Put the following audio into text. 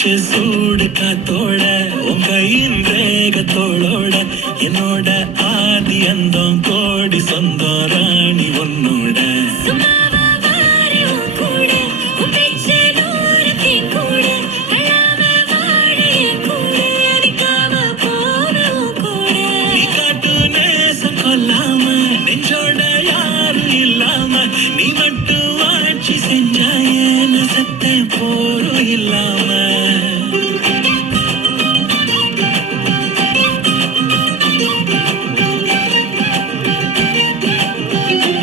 வச்சு சூடு காத்தோட உன் கையின் வேகத்தோளோட என்னோட ஆதி அந்தம் கோடி சொந்தம்